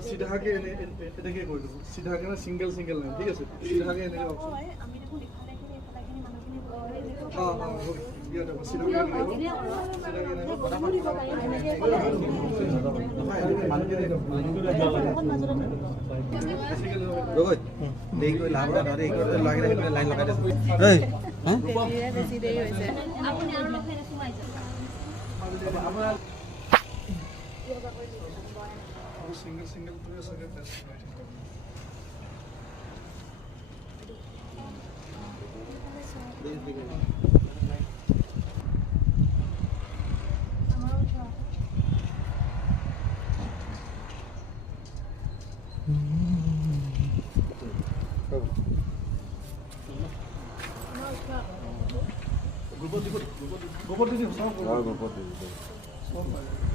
सीधा के এটাকে কই দেব सीधा के ना सिंगल सिंगल नहीं ठीक है सीधा के এনে অপশন আমি দেখুন এখানে এখানে মানুষখিনি ये देखो सीधा के এনে सीधा के এনে রোগ দেই কই লাভ না ধরে এই করতে লাগি রাখি লাইন লাগাই দে এই হ্যাঁ বেশি দেই হইছে আপনি আর লোক ফেরে সুমাই যান আমরা सिंगल सिंगल पूरे सके टेस्ट गोबर दीजिए सब गोबर दीजिए सब